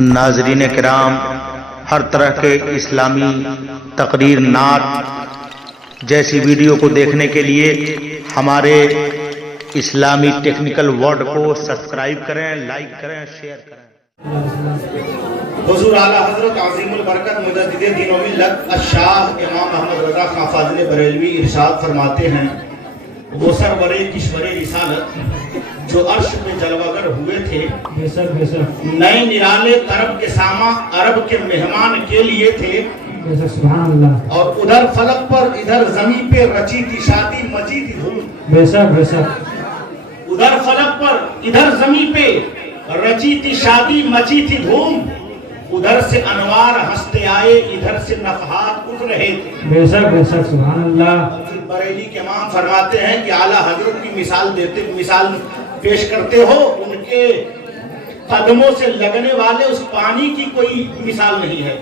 ناظرین کرام، ہر طرح کے اسلامی تقریر، نعت جیسی ویڈیو کو دیکھنے کے لیے ہمارے اسلامی ٹیکنیکل ورڈ کو سبسکرائب کریں، لائک کریں، شیئر کریں۔ حضور اعلیٰ حضرت عظیم البرکت مجدد دین و ملت الشاہ امام احمد رضا خان فاضل بریلوی ارشاد فرماتے ہیں، وہ سرور کشور رسالت جو عرش پہ جلوگر ہوئے تھے، نئے نرالے طرب کے ساماں عرب کے مہمان کے لیے تھے، اور ادھر فلک پر ادھر زمین پہ رچی تھی شادی مچی تھی دھوم۔ ادھر فلک پر ادھر زمین پہ رچی تھی شادی مچی تھی دھوم، ادھر سے انوار ہنستے آئے ادھر سے نفحات اٹھ رہے تھے۔ بے شک سبحان اللہ۔ بریلی کے امام فرماتے ہیں کہ اعلیٰ حضرت کی مثال پیش کرتے ہو، ان کے قدموں سے لگنے والے اس پانی کی کوئی مثال نہیں ہے۔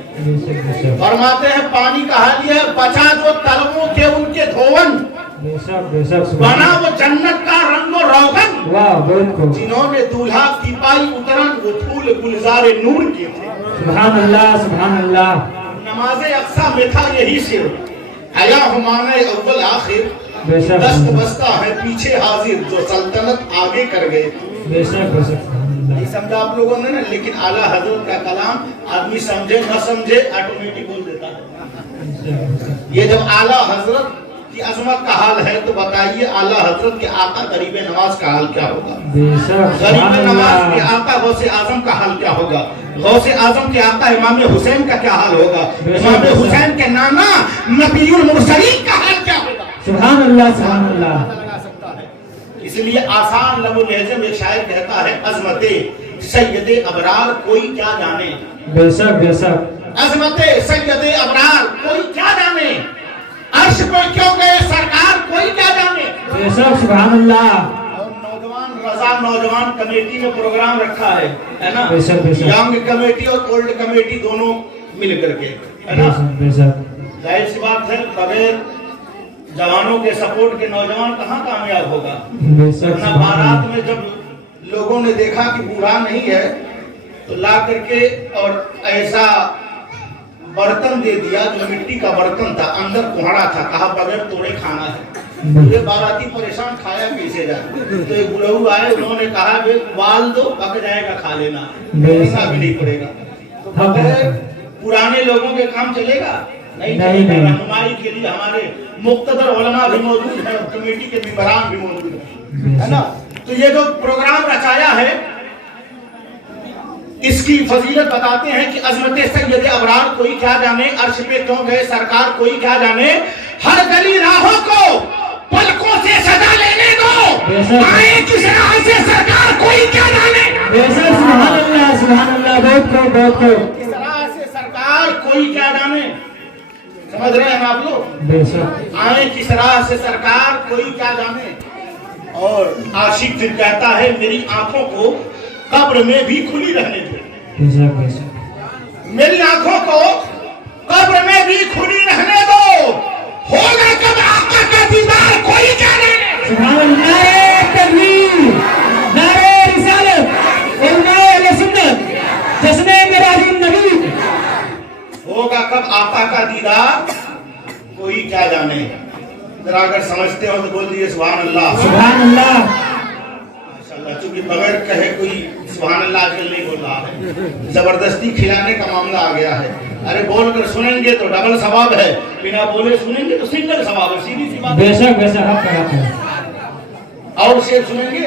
فرماتے ہیں پانی کا حال یہ ہے، بچا جو طلبوں کے ان کے دھون، بنا وہ جنت کا رنگ و روغن، جنہوں نے دولہا کی پائی اترن وہ پھول گلزار نور کے تھے۔ سبحان اللہ سبحان اللہ۔ نماز اقصیٰ میں تھا یہی سر، حیا ہمانے اول آخر، دست بستہ ہے پیچھے حاضر، جو سلطنت آگے کر گئے۔ بے شک یہ سمجھا آپ لوگوں نے نا، لیکن اعلیٰ حضرت کا کلام آدمی سمجھے نہ سمجھے آٹومیٹک بول دیتا ہے۔ یہ جب اعلیٰ حضرت کی عظمت کا حال ہے تو بتائیے اعلیٰ حضرت کے آقا غریب نواز کا حال کیا ہوگا؟ غریب نواز کے آقا غوث اعظم کا حال کیا ہوگا؟ غوث اعظم کے آقا امام حسین کا کیا حال ہوگا؟ امام حسین کے نانا نبی المرسلین کا حال کیا ہوگا؟ سبحان اللہ سبحان اللہ۔ اس لیے آسان لب و لہجے میں ایک شاعر کہتا ہے، عظمت سید ابرار کوئی کیا جانے۔ بے شک عظمت سید ابرار کوئی کیا جانے، عرش پر کیوں گئے سرکار کوئی کیا جانے۔ بے شک سبحان اللہ۔ اور نوجوان رضا نوجوان کمیٹی میں پروگرام رکھا ہے نا، بے شک ینگ کمیٹی اور اولڈ کمیٹی دونوں مل کر کے، ہے نا۔ ظاہر سی بات ہے بغیر جوانوں کے سپورٹ کے نوجوان کہاں کامیاب ہوگا؟ ورنہ بارات میں جب لوگوں نے دیکھا کہ بوڑھا نہیں ہے تو لا کر کے اور ایسا برتن دے دیا جو مٹی کا برتن تھا، اندر کوہڑا تھا، کہا بغیر توڑے کھانا ہے۔ یہ باراتی پریشان، کھایا کیسے جائے؟ تو ایک بلہو آئے، انہوں نے کہا بے بال دو پک جائے گا، کھا لینا، ایسا بھی نہیں پڑے گا۔ تو بغیر پرانے لوگوں کے کام چلے گا نہیں چلے گا۔ رہنمائی کے لیے ہمارے مقتدر علماء بھی موجود ہیں، کمیٹی کے ممبران بھی موجود ہیں، ہے نا۔ تو یہ جو پروگرام رچایا ہے اس کی فضیلت بتاتے ہیں کہ عظمت سید ابرار کوئی کیا جانے، عرش پہ کیوں گئے سرکار کوئی کیا جانے، ہر گلی راہوں کو پلکوں سے سجا لینے دو، آئے کس راہ سے سرکار کوئی کیا جانے۔ سبحان اللہ سبحان اللہ۔ بہت کو کس راہ سے سرکار کوئی کیا جانے، سمجھ رہے ہیں آپ لوگ؟ آئے کس راہ سے سرکار کوئی کیا جانے۔ اور عاشق پھر کہتا ہے میری آنکھوں کو قبر میں بھی کھلی رہنے دو، میری آنکھوں کو قبر میں بھی کھلی رہنے دو، ہوگا کب آقا کا دیدار کوئی کیا جانے۔ سبحان اللہ۔ تکبیر، نعرہ رسالت، علماء اہل سنت، جشن معراج النبی۔ ہوگا کب آقا کا دیدار کوئی کیا جانے۔ ذرا اگر سمجھتے ہو تو بول دیئے سبحان اللہ سبحان اللہ۔ ماشاءاللہ، چونکہ بغیر کہے کوئی سبحان اللہ آج کل نہیں بول رہا ہے، زبردستی کھلانے کا معاملہ آ گیا ہے۔ ارے بول کر سنیں گے تو ڈبل ثواب ہے، بنا بولے سنیں گے تو سنگل ثواب ہے، سیدھی سی بات۔ بے شک حق ہے۔ اور شعر سنیں گے،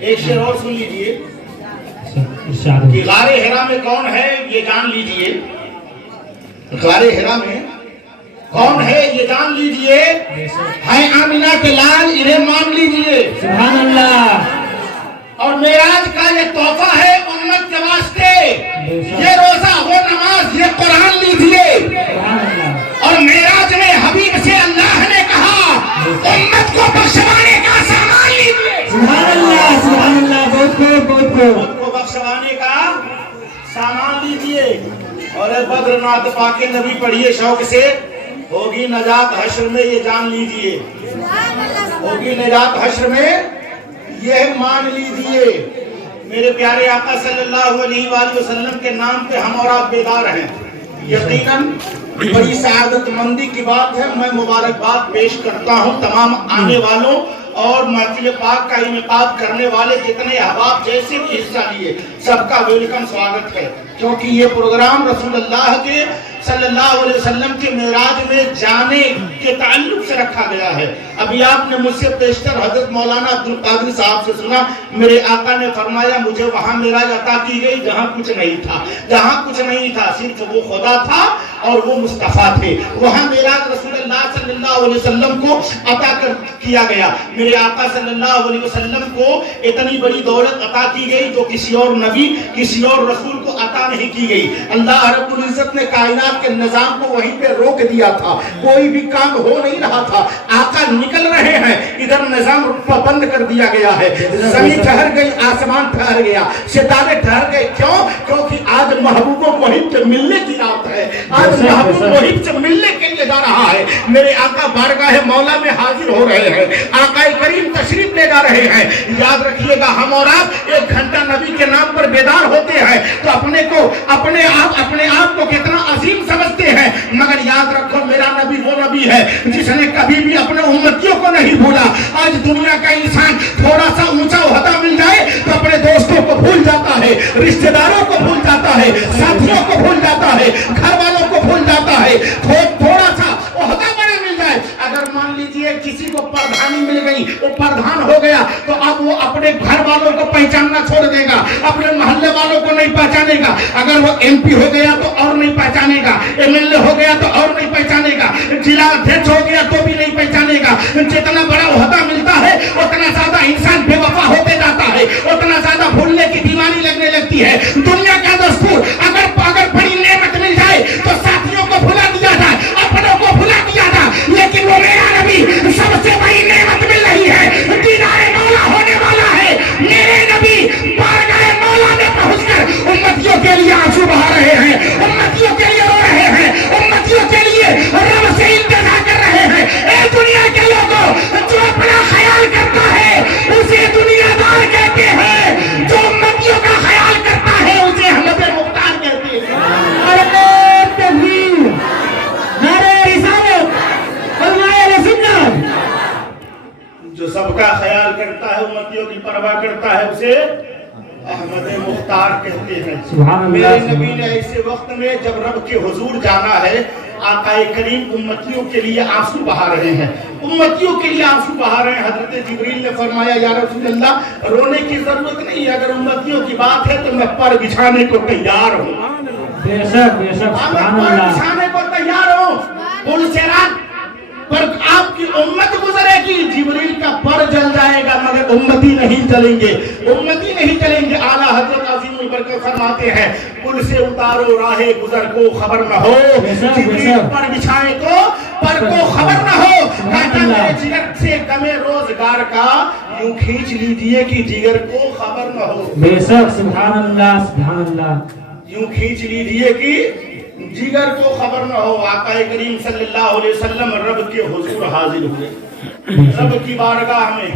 ایک شعر اور سن لیجئے کہ غار حرا میں کون ہے یہ جان لیجئے، غار حرا میں کون ہے یہ جان لیجئے، ہے آمینہ کے لال انہیں مان لیجئے۔ سبحان اللہ۔ اور معراج کا یہ تحفہ ہے امت کے واسطے، یہ روزہ وہ نماز یہ قرآن لیجئے۔ اور معراج میں حبیب سے اللہ نے کہا امت کو بخشوانے کا سامان لیجئے۔ سبحان اللہ سبحان اللہ۔ بہت کو امت کو بخشوانے کا سامان لیجئے۔ اور اے بدر نعت پاک نبی پڑھیے شوق سے، ہوگی نجات حشر میں یہ جان لیجئے، ہوگی نجات حشر میں یہ مان لیجئے، میرے پیارے آقا صلی اللہ علیہ وآلہ وسلم کے نام پہ ہم اور آپ بیدار ہیں. یقیناً بڑی سعادت مندی کی بات ہے. میں مبارکباد پیش کرتا ہوں تمام آنے والوں اور محفل پاک کا انعقاد کرنے والے جتنے احباب جیسے بھی حصہ لیے, سب کا ویلکم سواگت ہے, کیونکہ یہ پروگرام رسول اللہ کے صلی اللہ علیہ وسلم کے معراج میں جانے کے تعلق سے رکھا گیا ہے. ابھی آپ نے مجھ سے پیشتر حضرت مولانا عبدالقادر صاحب سے سنا, میرے آقا نے فرمایا مجھے وہاں معراج عطا کی گئی جہاں کچھ نہیں تھا. جہاں کچھ نہیں تھا صرف وہ خدا تھا اور وہ مصطفیٰ تھے. وہاں معراج رسول اللہ صلی اللہ علیہ وسلم کو عطا کیا گیا. میرے آقا صلی اللہ علیہ وسلم کو اتنی بڑی دولت عطا کی گئی جو کسی اور نبی کسی اور رسول کو عطا نہیں کی گئی. اللہ رب العزت نے کائنات کے نظام کو وہیں پہ روک دیا تھا, کوئی بھی کام ہو نہیں رہا تھا. آقا نکل رہے ہیں, ادھر نظام بند کر دیا گیا ہے. زمین ٹھہر گئی, آسمان ٹھہر گیا, ستارے ٹھہر گئے. کیوں؟ کیونکہ آج محبوبوں محب سے ملنے کی رات ہے. آج محبوب محب سے ملنے کے لیے جا رہا ہے. میرے آقا بارگاہ مولا میں حاضر ہو رہے ہیں. آقا کریم تشریف لے جا رہے ہیں. یاد رکھیے گا ہم اور آپ ایک گھنٹہ نبی کے نام پر بیدار ہوتے ہیں تو اپنے آپ کو کتنا عظیم سمجھتے ہیں, مگر یاد رکھو میرا نبی وہ نبی ہے جس نے کبھی بھی اپنے امتیوں کو نہیں بھولا. آج دنیا کا انسان تھوڑا سا اونچا عہدہ مل جائے تو اپنے دوستوں کو بھول جاتا ہے, رشتہ داروں کو بھول جاتا ہے, ساتھیوں کو بھول جاتا ہے, گھر والوں کو بھول جاتا ہے. تھوڑا سا عہدہ بڑے مل جائے, اگر مان لیجئے کسی کو پردھانی مل گئی, وہ پردھان ہو گیا, تو اب وہ اپنے گھر والوں کو پہچاننا چھوڑ دے گا, اپنے محلے والوں کو نہیں پہچانے گا. اگر وہ ایم پی ہو گیا تو اور نہیں پہچانے گا, ایم ایل اے ہو گیا تو اور نہیں پہچانے گا, ضلع ادھیش ہو گیا تو بھی نہیں پہچانے گا. جتنا بڑا عہدہ ملتا ہے اتنا زیادہ انسان بے وفا ہوتے جاتا ہے, اتنا زیادہ بھولنے کی بیماری لگنے لگتی ہے. دنیا کا دستور اگر بڑی نعمت مل جائے تو ساتھیوں کو بھلا دیا جائے, اپنوں کو بھلا دیا جائے, لیکن وہ میرا نبی سب سے بڑی نعمت مل رہی ہے, دیدار مولا ہونے والا ہے. میرے نبی بارگاہ مولا میں پہنچ کر امتیوں کے لیے آنسو بہا رہے ہیں, امتیوں کے لیے رو رہے ہیں, امتیوں کے لیے رب سے انتظار کر رہے ہیں. اے دنیا کے لوگوں, جو اپنا خیال کرتا ہے اسے دنیا دار کہتے ہیں, جو امتیوں کا خیال کرتا ہے اسے احمد مختار کہتے ہیں. نعرہ تکبیر, نعرہ رسالت, فرمائے سنت. جو سب کا خیال کرتا ہے, امتیوں کی پرواہ کرتا ہے, اسے احمد مختار کہتے ہیں. میرے نبی نے ایسے وقت میں جب رب کے حضور جانا ہے, آقا کریم امتیوں کے لیے آنسو بہا رہے ہیں, امتیوں کے لیے آنسو بہا رہے ہیں. حضرت جبریل نے فرمایا یا رسول اللہ رونے کی ضرورت نہیں, اگر امتیوں کی بات ہے تو میں پر بچھانے کو تیار ہوں. بے شک بے شک, سبحان پر اللہ. بچھانے کو تیار ہوں. پل سے رات پر آپ کی امت گزرے گی, جبریل کا پر جل جائے گا مگر امتی نہیں جلیں گے, امتی نہیں جلیں گے. اعلیٰ حضرت عظیم البرکت فرماتے ہیں پل سے اتارو راہ گزر کو خبر نہ ہو, جبریل پر بچھائے تو پر کو خبر نہ ہو. کہتا میرے جگر سے غم روزگار کا یوں کھینچ لیجئے کہ جگر کو خبر نہ ہو. بے شک, سبحان اللہ سبحان اللہ. یوں کھینچ لیجئے کہ جگر کو خبر نہ ہو. آقا کریم صلی اللہ علیہ وسلم رب کے حضور حاضر ہوئے, رب کی بارگاہ میں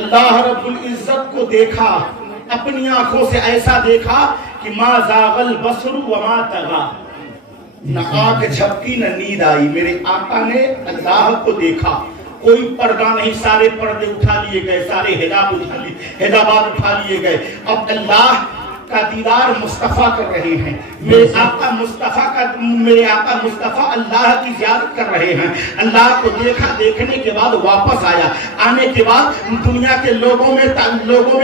اللہ رب العزت کو دیکھا, اپنی آنکھوں سے ایسا دیکھا کہ ما زاغ البصر وما طغى, نہ آنکھ جھپکی نہ نیند آئی. میرے آقا نے اللہ کو دیکھا, کوئی پردہ نہیں, سارے پردے اٹھا لیے گئے, سارے حجابات اٹھا لیے گئے. اب اللہ کا دیدار مصطفیٰ کر رہے ہیں. میرے آقا مصطفیٰ اللہ کی زیارت کر رہے ہیں. اللہ کو دیکھا, دیکھنے کے بعد واپس آیا. آنے کے بعد دنیا کے لوگوں میں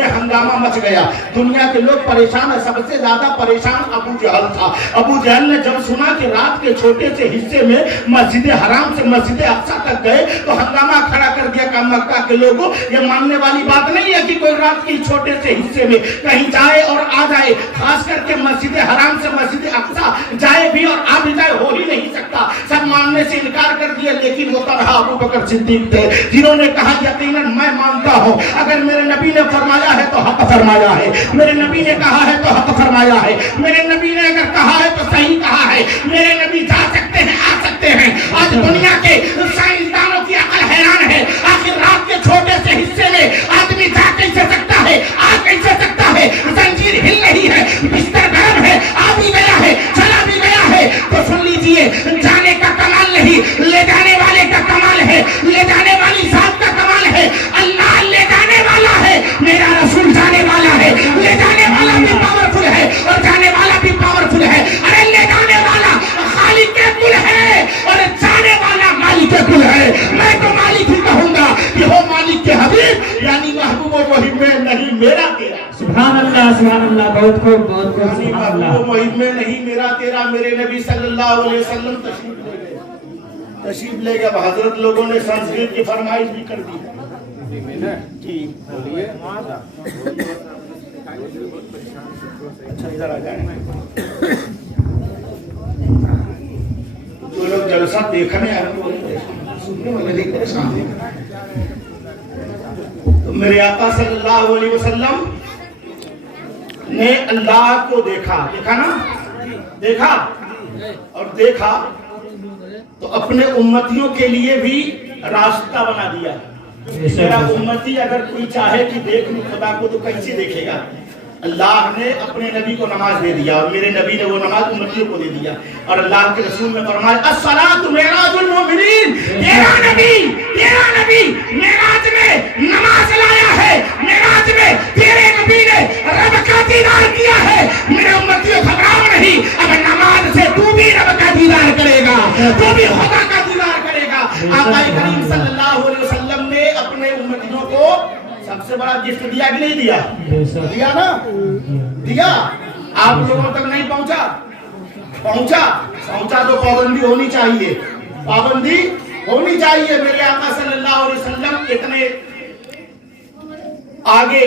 ہنگامہ مچ گیا. دنیا کے لوگ پریشان ہیں. سب سے زیادہ پریشان ابو جہل تھا. ابو جہل نے جب سنا کہ رات کے چھوٹے سے حصے میں مسجد حرام سے مسجد اقصی تک گئے تو ہنگامہ کھڑا کر دیا کہ مکہ کے لوگوں, یہ ماننے والی بات نہیں ہے کہ کوئی رات کے چھوٹے سے حصے میں کہیں جائے اور آ جائے, خاص کر کے مسجد حرام سے مسجد اقصی جائے بھی اور آ بھی جائے, ہو ہی نہیں سکتا. سب ماننے سے انکار کر دیا, لیکن وہ تنہا ابو بکر صدیق تھے جنہوں نے کہا یقیناً میں مانتا ہوں, اگر میرے نبی نے فرمایا ہے تو حق فرمایا ہے, میرے نبی نے کہا ہے تو حق فرمایا ہے, میرے نبی نے اگر کہا ہے تو صحیح کہا ہے. میرے نبی جا سکتے ہیں, آ سکتے ہیں. آج دنیا کے سائنسدانوں کی عقل حیران ہے, آخر رات کے چھوٹے سے حصے میں آدمی جا کیسے سکتا ہے, آ کیسے سکتا ہے. बहुत खूब यानी सुभान अल्लाह। महबूब मुहिब में नहीं, मेरा तेरा मेरे नबी सल्लल्लाहु अलैहि वसल्लम तशरीफ ले गए। तशरीफ ले गए। हजरत लोगों ने संस्कृत की फरमाइश भी कर दी जी। अच्छा इधर आ जाए। जो लोग जलसा देखने आए वो सुनने वाले नहीं परेशान हैं। तो मेरे आका सल्लल्लाहु अलैहि वसल्लम ने अल्लाह को देखा, देखा ना, देखा और देखा तो अपने उम्मतियों के लिए भी रास्ता बना दिया। मेरा उम्मती अगर कोई चाहे कि देख लूं खुदा को तो कैसे देखेगा। अल्लाह ने अपने नबी को नमाज दे दिया और मेरे नबी ने वो नमाज उम्मतियों को दे दिया। और अल्लाह के रसूल ने फरमाया अस्सलातु मिराजुल मोमिनीन, तेरा नबी मेराज में नमाज लाया है, मेराज में तेरे नबी ने रब का दीदार किया है। मेरे उम्मतियों घबराओ नहीं, अब नमाज से तू भी रब का दीदार करेगा, तू भी खुदा का दीदार करेगा। आका करीम सल्लल्लाहु अलैहि वसल्लम ने अपने उम्मतियों को सबसे बड़ा गिफ्ट दिया कि नहीं दिया? दिया ना, दिया। आप लोगों तक नहीं पहुंचा, पहुंचा तो पाबंदी होनी चाहिए, पाबंदी होनी चाहिए। मेरे आका सल्लल्लाहु अलैहि वसल्लम इतने आगे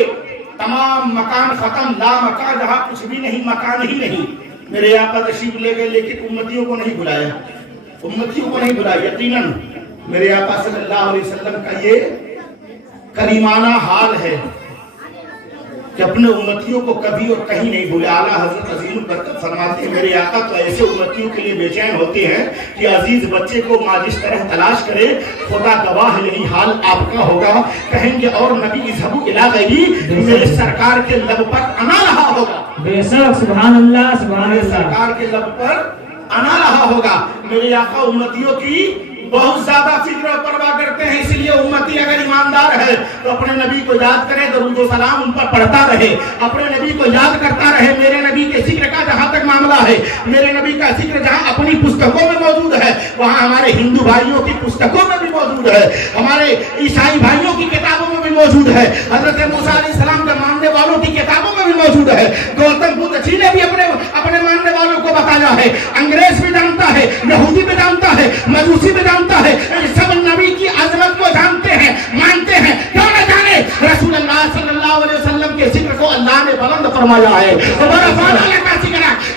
तमाम मकान खत्म, ला मकान, जहां कुछ भी नहीं, मकान ही नहीं। मेरे आका तशरीफ ले गए लेकिन उम्मतियों को नहीं बुलाया, उम्मतियों को नहीं बुलाया। यकीनन मेरे आका सल्लल्लाहु अलैहि वसल्लम का ये करीमाना हाल है कि अपने उम्मतियों को कभी और कहीं नहीं भूले। आला हजरत अजीमुल बरकत फरमाते हैं मेरे आका तो ऐसे उम्मतियों के लिए बेचैन होते हैं कि अजीज बच्चे को माँ जिस तरह तलाश करे, खुदा गवाह यही हाल आपका होगा। कहेंगे और नबी इज़हबू इला गैरी, मेरे सरकार के लब पर आना रहा होगा। बेशक सुभान अल्लाह, सुभान अल्लाह। सरकार के लब पर आना रहा होगा। मेरे आका उम्मतियों की बहुत ज्यादा फिक्र और परवाह करते हैं। इसलिए उम्मती अगर ईमानदार है तो अपने नबी को याद करे, दरूद व सलाम उन पर पढ़ता रहे, अपने नबी को याद करता रहे। मेरे नबी के जिक्र का जहां तक मामला है, मेरे नबी का जिक्र जहां अपनी पुस्तकों में मौजूद है, वहां हमारे हिंदू भाइयों की पुस्तकों में भी मौजूद है, हमारे ईसाई भाइयों की किताबों में भी मौजूद है, हजरत मूसा अलैहिस्सलाम के मानने वालों की किताबों में भी मौजूद है, गौतम बुद्ध जी ने भी अपने मानने वालों को बताया है। अंग्रेज भी जानता है, यहूदी भी जानता है, मजूसी भी जानता है। सब नबी की अजमत को जानते हैं, मानते हैं, क्यों न जाने। रसूलुल्लाह सल्लल्लाहु अलैहि वसल्लम के जिक्र को अल्लाह ने बुलंद फरमाया है।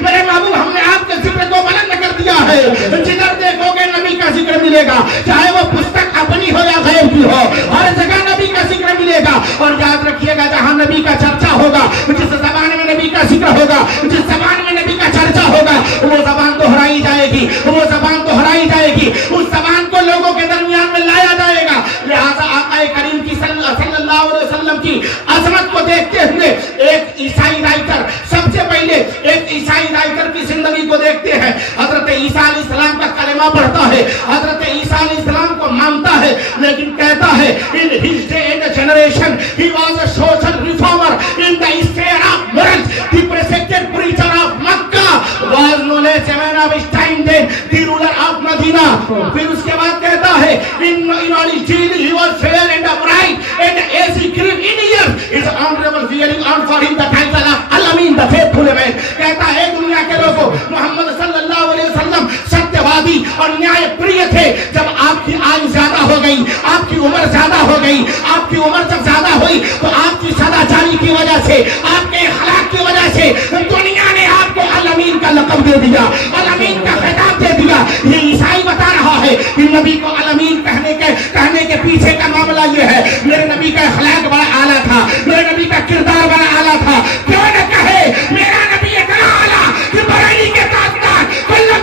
मेरे महबूब हमने आपके जिक्र को बुलंद कर दिया है। जिधर देखोगे नबी का जिक्र मिलेगा, चाहे वो पुस्तक अपनी हो या गैर की हो, हर जगह नबी का जिक्र मिलेगा। और याद रखिएगा जहां नबी का चर्चा होगा, जिस जबान में नबी का जिक्र होगा, जिस जबान में नबी का चर्चा होगा, वो जबान दोहराई जाएगी, वो जबान दोहराई जाएगी, उस जबान को लोगों के दरमियान में लाया जाएगा। लिहाजा आका करीम की सल्लल्लाहु अलैहि वसल्लम की अजमत को देखते हुए एक ईसाई राइटर, सबसे पहले एक ईसाई राइटर की जिंदगी को देखते हैं। हजरत ईसा अलैहिस्सलाम का कलेमा पढ़ता है, हजरत ईसा अलैहिस्सलाम को मानता है, लेकिन कहता है in his day and generation he was a social reformer in the sphere of morals, the president preacher of Mecca was known as a man of his time then the ruler of Medina। फिर उसके बाद कहता है in his deed he was fair and upright and as he grew in years his honorable fearing on for him the title of Al-Amin, the faithful man। कहता है दुनिया के लोगों, मोहम्मद सल्लल्लाहु अलैहि वसल्लम सत्यवादी और न्याय प्रिय थे। जब आपकी आयु ज्यादा हो गई, आपकी उम्र ज्यादा हो गई, आपकी उम्र जब ज्यादा हुई तो आपकी सदाचारी की वजह से, आपके अखलाक की वजह से दुनिया ने आपको अल-अमीन का लक़ब दे दिया, अल-अमीन का खिताब दे दिया। ये ईसाई बता रहा है कि नबी को अल-अमीन कहने के पीछे का मामला ये है, मेरे नबी का अखलाक बड़ा आला था, मेरे नबी का किरदार बड़ा आला था। क्यों न कहे मेरा नबी इतना आला कि बरेली के ताजदार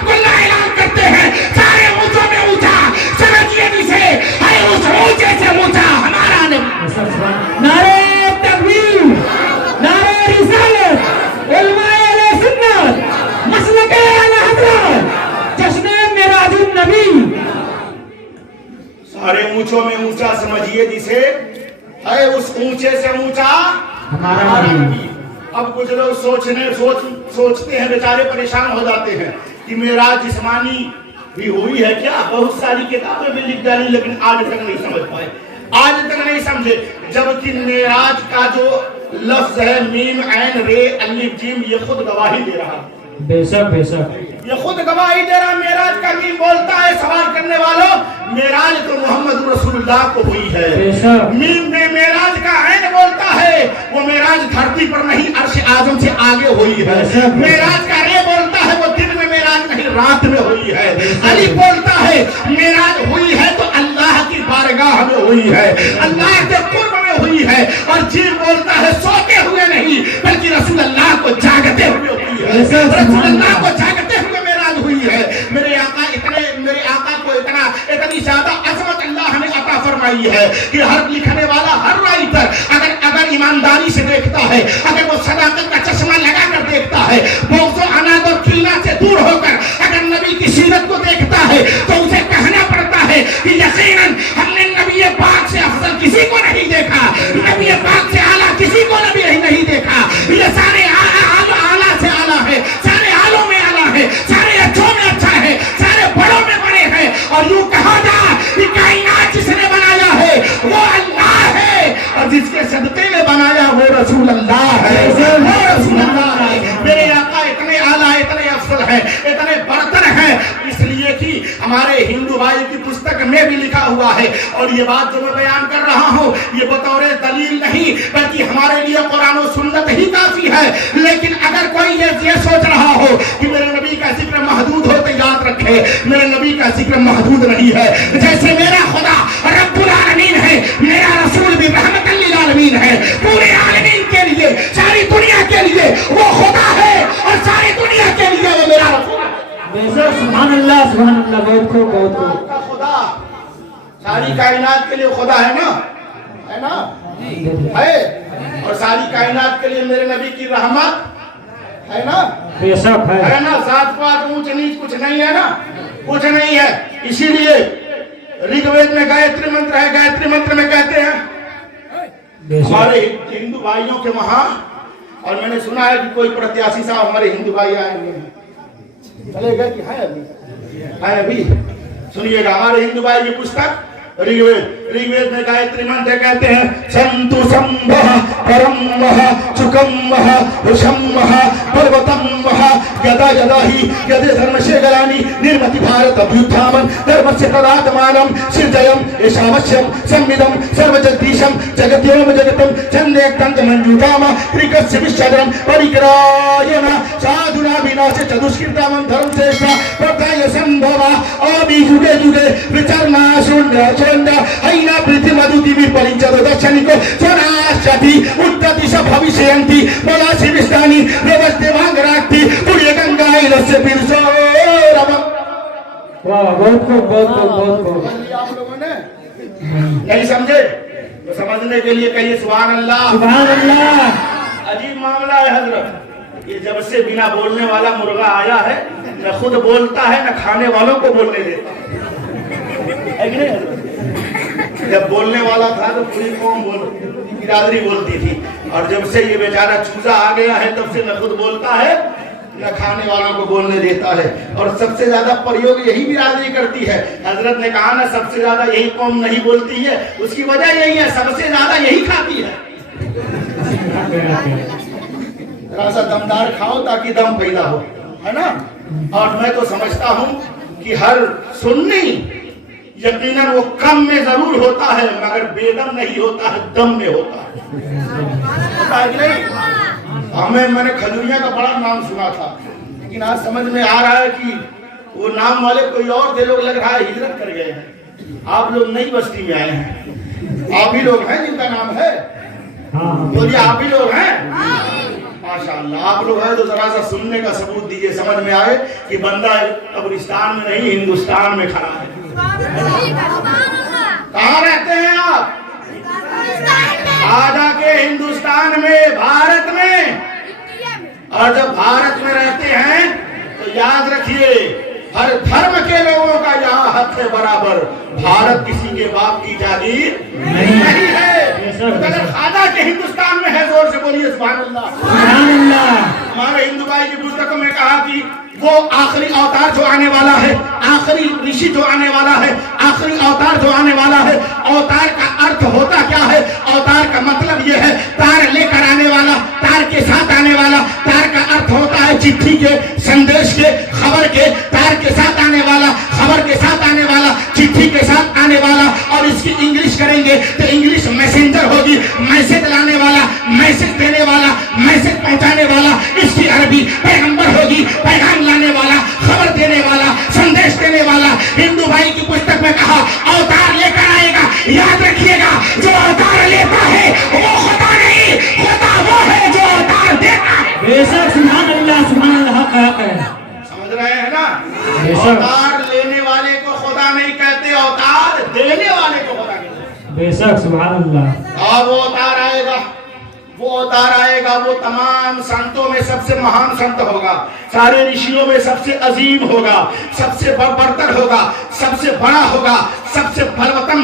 कुल्ला ऐलान करते हैं सारे ऊंचों में ऊंचा, समझिए जिसे है उस ऊंचे से ऊंचा हमारा नबी। नारे तकबीर, नारे रिसालत, उलमाए अहले सुन्नत, मसलके आला हज़रत, जश्न मेराजुन नबी। सारे ऊंचों में ऊंचा समझिए जिसे है उस ऊंचे से ऊंचा हमारा नबी। अब कुछ लोग सोचते हैं, बेचारे परेशान हो जाते हैं कि मेराज जिस्मानी भी हुई है क्या। बहुत सारी किताबें भी लिख डाली लेकिन आज तक नहीं समझ पाए, आज तक नहीं समझे। जबकि मेराज का जो लफ्ज है मीम ऐन रे अलिफ जीम, ये खुद गवाही दे रहा है, बेशक बेशक ये खुद गवाही दे रहा। मेराज का मीम बोलता है सवाल करने वालों, मेराज तो मोहम्मद रसूलुल्लाह को हुई है। मीम में मेराज का ऐन बोलता है, वो मेराज धरती पर नहीं अर्श आजम से आगे हुई है। मेराज का रे बोलता है, वो दिन में मेराज नहीं रात में हुई है। अली बोलता है मेराज हुई है तो अल्लाह की बारगाह में हुई है, अल्लाह के कुर्ब में हुई है। और जीम बोलता है सोते हुए नहीं बल्कि रसूलुल्लाह को जागते हुए हुई है, रसूलुल्लाह को जागते हुए मेराज हुई है। मेरे आका को इतनी ज्यादा अजमत अल्लाह ने अता फरमाई है कि हर लिखने वाला, हर राइटर अगर ईमानदारी से देखता है, अगर वो सदाकत का चश्मा लगा कर देखता है, बोझो अनाद और कीना से दूर होकर अगर नबी की सीरत को देखता है, तो उसे कहना पड़ता है कि यकीनन हमने नबी पाक से अफजल किसी को नहीं देखा, नबी पाक से आला किसी को नबी नहीं देखा। ये सारे आला से आला है, सारे आलों में आला है, सारे अच्छों में अच्छा है, सारे बड़ों में बड़े हैं। और यूं कहा जा कि कायनात जिसने बनाया है वो अल्लाह है, और जिसके सदके में बनाया वो रसूल अल्लाह है, वो रसूल अल्लाह है। मेरे आका इतने आला, इतने अफजल हैं, इतने बरतर हैं, इसलिए कि हमारे हिंदू भाई की पुस्तक में भी लिखा हुआ है। और ये बात जो मैं बयान कर रहा हूँ ये बतौर दलील नहीं बल्कि हमारे लिए कुरान और सुन्नत ही काफी है। लेकिन अगर कोई ये सोच रहा हो कि मेरे नबी का जिक्र महदूद हो तो याद रखे, मेरे नबी का जिक्र महदूद नहीं है। जैसे मेरा खुदा रब्बुल आलमीन है, मेरा रसूल भी रहमतुल लिल आलमीन है, पूरे आलमीन के लिए, सारी दुनिया के लिए वो खुदा है, और सारी दुनिया के लिए वो मेरा रसूल है। सुभान अल्लाह, बहुत खूब बहुत खूब। आपका खुदा सारी कायनात के लिए खुदा है ना, है ना, है। और सारी कायनात के लिए मेरे नबी की रहमत है ना, बेशक है ना। जात पात ऊंच नीच कुछ नहीं है ना, कुछ नहीं है। इसीलिए ऋग्वेद में गायत्री मंत्र है, गायत्री मंत्र में कहते हैं हमारे हिंदू भाइयों के वहां, और मैंने सुना है कि कोई प्रत्याशी साहब हमारे हिंदू भाई आएंगे, चले गए कि है अभी सुनिएगा। हमारे हिंदू भाई की पुस्तक ऋग्वेद में गायत्री मंत्र कहते हैं संतु संभः परम वः चुकम वः ऋषम वः पर्वतम वः गदा गदा ही गदे धर्मस्य गलानि निर्मति भारत अभ्युत्थानं धर्मस्य तदात्मानं सिर्जयम् एषावश्यं संविदं सर्वजगदीशं जगत्योम जगतं चन्देक्तं मंजूताम त्रिकस्य विश्वदरं परिक्रायण साधुना विनाशे चतुष्कृतामं धर्मश्रेष्ठ प्रकाय संभव आदि युगे युगे विचरणा शून्य हैना पृथ्वी मधुदिवि परिचद दक्षिणिको चराशति उत्तदिश भविष्यन्ति मलासि विस्तानि व्यवस्थे भांगराक्ति पुण्य गंगाइलस्य बिरसोरम। वाह, बहुत खूब बहुत खूब बहुत खूब। आप लोगों ने नहीं समझे तो समझने के लिए कहिए सुभान अल्लाह, सुभान अल्लाह। अजीब मामला है हजरत, ये जब से बिना बोलने वाला मुर्गा आया है, न खुद बोलता है न खाने वालों को बोलने देता है कि नहीं हजरत? जब बोलने वाला था तो पूरी कौम बिरादरी बोलती थी, और जब से ये बेचारा चूजा आ गया है तब से न खुद बोलता है न खाने वालों को बोलने देता है। और सबसे ज्यादा प्रयोग यही बिरादरी करती है। हजरत ने कहा ना सबसे ज्यादा यही कौम नहीं बोलती है, उसकी वजह यही है, सबसे ज्यादा यही खाती है। थोड़ा सा दमदार खाओ ताकि दम पैदा हो, है ना। और मैं तो समझता हूँ कि हर सुन्नी यकीनन वो कम में जरूर होता है मगर बेदम नहीं होता है, दम में होता है। पता है कि नहीं? मैंने खजूरिया का बड़ा नाम सुना था, लेकिन आज समझ में आ रहा है कि वो नाम वाले कोई और थे, लोग लग रहा है हिजरत कर गए हैं। आप लोग नई बस्ती में आए हैं, आप ही लोग हैं जिनका नाम है, बोलिए आप ही लोग हैं। माशाअल्लाह, आप लोग हैं तो जरा सा सुनने का सबूत दीजिए, समझ में आए कि बंदा कब्रिस्तान में नहीं हिंदुस्तान में खड़ा है। कहाँ रहते हैं आप? आजा के हिंदुस्तान में, भारत में। और जब भारत में रहते हैं तो याद रखिए हर धर्म के लोगों का यहाँ हक है बराबर। भारत किसी के बाप की जागीर नहीं है। खाजा के हिंदुस्तान में है, जोर से बोलिए सुभान अल्लाह। सुभान अल्लाह। हमारे हिंदू भाई की पुस्तकों में कहा कि वो आखिरी अवतार जो आने वाला है, आखिरी ऋषि जो आने वाला है, आखिरी अवतार जो आने वाला है। अवतार का अर्थ होता क्या है? अवतार का मतलब ये है तार लेकर आने वाला, तार के साथ आने वाला। तार का अर्थ होता है चिट्ठी के, संदेश के, खबर के। तार के साथ आने वाला, खबर के साथ आने वाला, चिट्ठी के साथ आने वाला। और इसकी इंग्लिश करेंगे तो इंग्लिश मैसेंजर होगी, मैसेज लाने वाला, मैसेज देने वाला, मैसेज पहुंचाने वाला। इसकी अरबी पैगंबर होगी, पैगाम लाने वाला, खबर देने वाला, संदेश देने वाला। हिंदू भाई की पुस्तक में कहा अवतार लेकर आएगा। याद रखिएगा, जो अवतार लेता है वो खुदा नहीं, खुदा वो है जो अवतार देता है। बेशक सुभान अल्लाह, सुभान अल्लाह, हक है। समझ रहे हैं ना? बेशक। अवतार लेने वाले को खुदा नहीं कहते, अवतार देने वाले को खुदा कहते हैं। बेशक सुभान अल्लाह। अब वो अवतार आएगा, वो अवतार आएगा, वो तमाम संतों में सबसे महान संत होगा, सारे ऋषियों में सबसे अजीम होगा, सबसे बरतर होगा, सबसे बड़ा होगा, सबसे बलवतम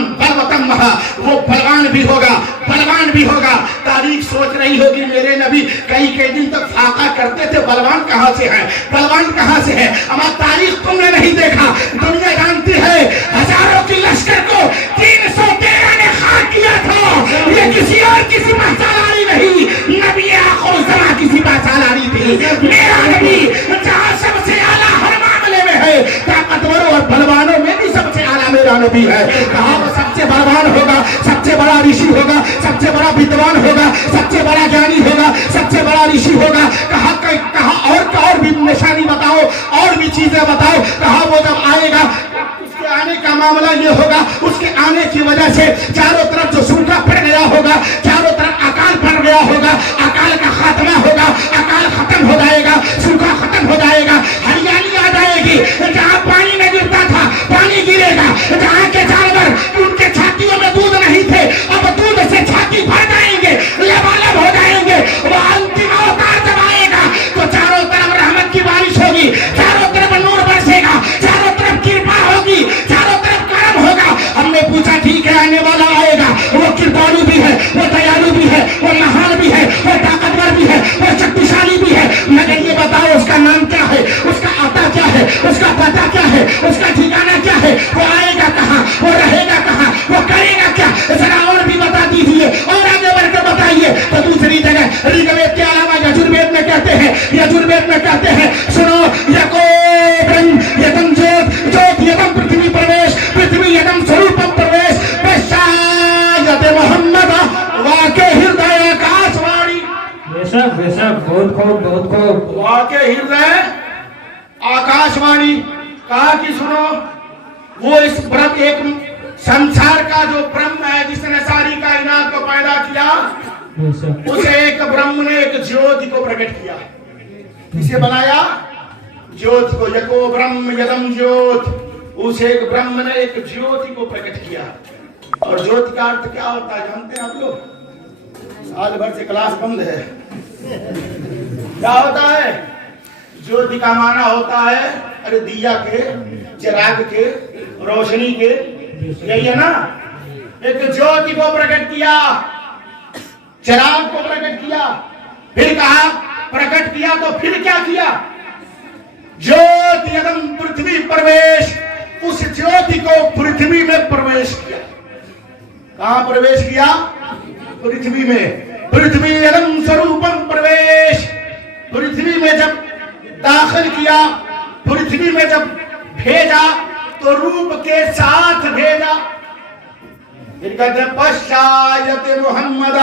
वो बलवान भी होगा, बलवान भी होगा। तारीख सोच रही होगी मेरे नबी कई दिन तक फाका करते थे, बलवान कहां से है, बलवान कहां से है? हमारा तारीख तुमने नहीं देखा, दुनिया जानती है हजारों की लश्कर को 313 ने खाक किया था। ये किसी और किसी पहचान नहीं, नबी आखिर ज़मा किसी पहचान आ रही थी। मेरा नबी जहां सबसे आला हर मामले में है, ताकतवरों और बलवानों में भी सबसे आला मेरा नबी है। कहा वो सबसे बलवान होगा, सबसे बड़ा ऋषि होगा, सबसे बड़ा विद्वान होगा, सबसे बड़ा ज्ञानी होगा, सबसे बड़ा ऋषि होगा। कहा और भी निशानी बताओ, और भी चीजें बताओ। कहा वो जब आएगा उसके आने का मामला ये होगा, उसके आने की वजह से चारों तरफ जो सूखा पड़ गया होगा, चारों तरफ अकाल पड़ गया होगा, अकाल का खात्मा होगा, अकाल खत्म हो जाएगा, सूखा खत्म हो जाएगा, हरियाली आ जाएगी। जहाँ पानी में गिरता था पानी गिरेगा, जहाँ के जानवर उनके छातियों में दूध नहीं थे अब दूध से छाती भर जाएंगे, लबालब हो जाएंगे। वो अंतिम अवतार जब आएगा तो चारों तरफ रहमत की बारिश होगी, चारों तरफ नूर बरसेगा, चारों तरफ कृपा होगी, चारों तरफ करम होगा। हमने पूछा ठीक है आने वाला आएगा, वो कृपालु भी है, वो दयालु भी है, वो महान भी है, वो ताकतवर भी है, वो शक्तिशाली भी है। मगर ये बताओ उसका नाम क्या है, उसका आता क्या है, उसका पता क्या है, उसका ठिकाना क्या है, वो आएगा कहाँ, वो रहेगा कहाँ, वो करेगा क्या? जरा और भी बता दीजिए, और आगे बढ़कर बताइए। तो दूसरी जगह ऋग्वेद के अलावा यजुर्वेद में कहते हैं, यजुर्वेद में कहते हैं सुनो, यको ब्रह्म यदम ज्योत, ज्योत यदम पृथ्वी प्रवेश, पृथ्वी यदम स्वरूपम प्रवेश, पश्चात मोहम्मद वाके हृदय आकाशवाणी। बेशक बेशक, बहुत खूब, बहुत खूब। वाके हृदय आकाशवाणी। कहा कि सुनो, वो इस ब्रह्म एक संसार का जो ब्रह्म है जिसने सारी कायनात को पैदा किया, बेशक उसे एक ब्रह्म ने एक ज्योति को प्रकट किया। किसे बनाया? ज्योति को। यको ब्रह्म यदम ज्योत, उसे एक ब्रह्म ने एक ज्योति को प्रकट किया। और ज्योति का अर्थ क्या होता है जानते हैं आप लोग? साल भर से क्लास बंद है। क्या होता है? ज्योति का माना होता है अरे दिया के, चिराग के, रोशनी के, यही है ना। एक ज्योति को प्रकट किया, चिराग को प्रकट किया, फिर कहा प्रकट किया तो फिर क्या किया? ज्योति यदम पृथ्वी प्रवेश, उस ज्योति को पृथ्वी में प्रवेश किया। कहां प्रवेश किया? पृथ्वी में। पृथ्वी यदम स्वरूपम प्रवेश, पृथ्वी में जब दाखिल किया, पृथ्वी में जब भेजा तो रूप के साथ भेजा। फिर कहते हैं पश्चात मोहम्मद,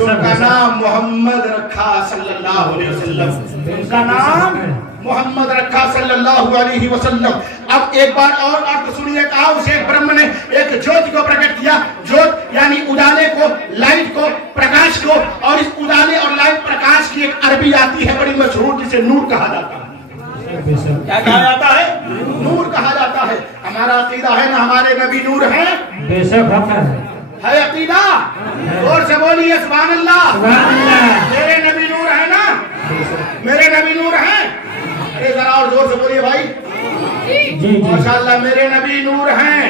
उनका नाम मोहम्मद रखा सल्लल्लाहु अलैहि वसल्लम, उनका नाम मोहम्मद रखा सल्लल्लाहु अलैहि वसल्लम। अब एक बार और अर्थ सुनिए। कहा उसे ब्रह्म ने एक ज्योति को प्रकट किया। ज्योत यानी उजाले को, लाइट को, प्रकाश को। और इस उजाले और लाइट प्रकाश की एक अरबी आती है बड़ी मशहूर, जिसे नूर कहा जाता है। क्या कहा जाता है? नूर कहा जाता है। हमारा अकीदा है ना हमारे नबी नूर है। बेशक है अकीदा। और से बोलिए सुभान अल्लाह। मेरे नबी नूर है ना, मेरे नबी नूर है। अरे जरा और जोर से बोलिए भाई। माशाअल्लाह मेरे नबी नूर हैं।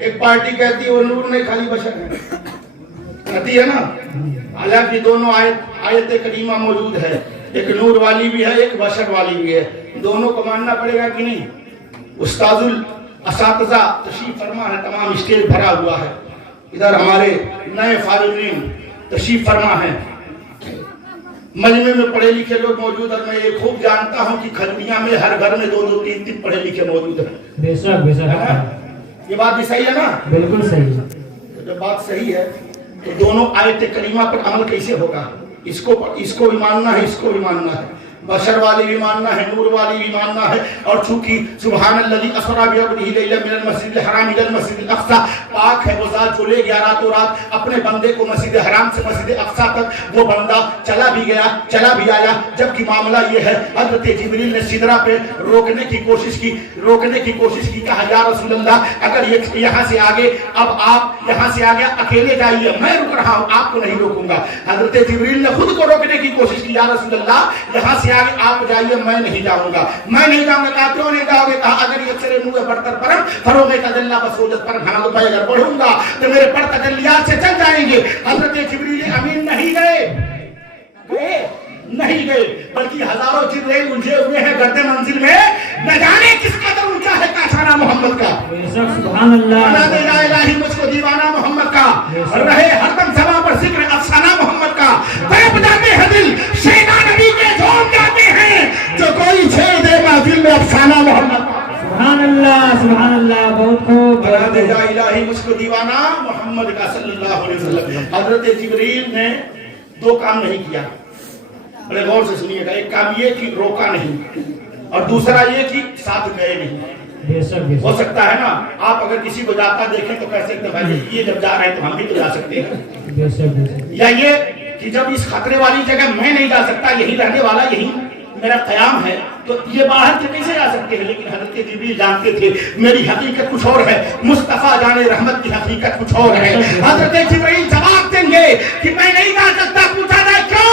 एक पार्टी कहती है वो नूर नहीं खाली बशर है। आती है ना। हालांकि दोनों आयत करीमा मौजूद है, एक नूर वाली भी है, एक बशर वाली भी है, दोनों को मानना पड़ेगा कि नहीं। उस्ताजुल असातिज़ा तशरीफ फरमा है, तमाम स्टेज भरा हुआ है। इधर हमारे नए फारिगीन तशरीफ फरमा है, मजमे में पढ़े लिखे लोग मौजूद है। मैं ये खूब जानता हूँ कि खजूरिया में हर घर में 2-2, 3-3 पढ़े लिखे मौजूद हैं। बेशक बेशक, ये बात भी सही है ना? बिल्कुल सही है। तो जब बात सही है तो दोनों आयत करीमा पर अमल कैसे होगा? इसको भी मानना है, इसको भी मानना है, बशर वाली भी मानना है, नूर वाली भी मानना है। और चूंकि सुब्हानल्लज़ी अस्रा बिअब्दिही लैलन मिनल मस्जिदिल हराम इलल मस्जिदिल अक़सा, पाक है वो ज़ात जो ले गया रातों रात अपने बंदे को मस्जिद हराम से मस्जिद अक़सा तक। वो बंदा चला भी गया, चला भी आया। जबकि मामला ये है, हज़रत जिब्रील ने सिदरा पे रोकने की कोशिश की, कहा या रसूल अल्लाह, अगर ये यहाँ से आगे, अब आप यहाँ से आगे अकेले जाइए, मैं रुक रहा हूँ, आपको नहीं रोकूंगा। हज़रत जिब्रील ने खुद को रोकने की कोशिश की, या रसूल अल्लाह यहाँ से आगे आप जाइए, मैं नहीं जाऊंगा, मैं नहीं जाऊंगा। कहा क्यों नहीं जाओगे? कहा अगर ये अक्सर नूर बढ़तर परम फरोगे तजल्ला बसोजत पर खाना, तो मैं अगर बढ़ूंगा तो मेरे पर तजल्लियात से चल जाएंगे। हज़रत जिब्रील अमीन नहीं गए, बल्कि हजारों जिब्रील उलझे हुए हैं गर्दे मंजिल में, न जाने किस कदर ऊंचा है काशाना मोहम्मद का। सुभान अल्लाह, बना दे या इलाही मुझको दीवाना मोहम्मद का, रहे हरदम समा पर जिक्र अफसाना मोहम्मद का। तड़प जाते हैं दिल शैना नबी के झूम जाते हैं, जो कोई छेड़ दे महफिल में अफसाना मोहम्मद का। सुभान अल्लाह, बहुत खूब। बना दे या इलाही मुझको दीवाना मोहम्मद का सल्लल्लाहु अलैहि वसल्लम। हजरत जिब्रील ने 2 काम नहीं किया, बड़े गौर से सुनिएगा। एक काम ये कि रोका नहीं, और दूसरा ये कि साथ गए नहीं। हो सकता है ना, आप अगर किसी को जाता देखें तो कह सकते हैं ये जब जा रहे हैं तो हम भी तो जा सकते हैं। या ये कि जब इस खतरे वाली जगह मैं नहीं जा सकता, यही रहने वाला, यही मेरा क़याम है, तो ये बाहर से कैसे जा सकते हैं? लेकिन हज़रत जिब्रील जानते थे मेरी हकीकत कुछ और है, मुस्तफ़ा जाने रहमत की हकीकत कुछ और है। हज़रत जिब्रील जवाब देंगे कि मैं नहीं जा सकता। पूछा जाए क्यों?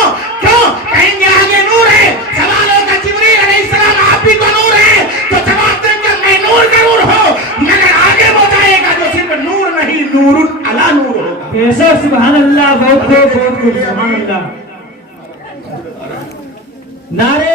कहेंगे आगे नूर है। सवाल होगा जिब्रील अलैहिस्सलाम आप भी तो नूर है, तो जवाब देंगे मैं नूर जरूर हूँ, मगर आगे वो जाएगा जो सिर्फ नूर नहीं, नूरुन अला नूर होगा। बेशक, सुभान अल्लाह, बहुत खूब, सुभान अल्लाह। नारे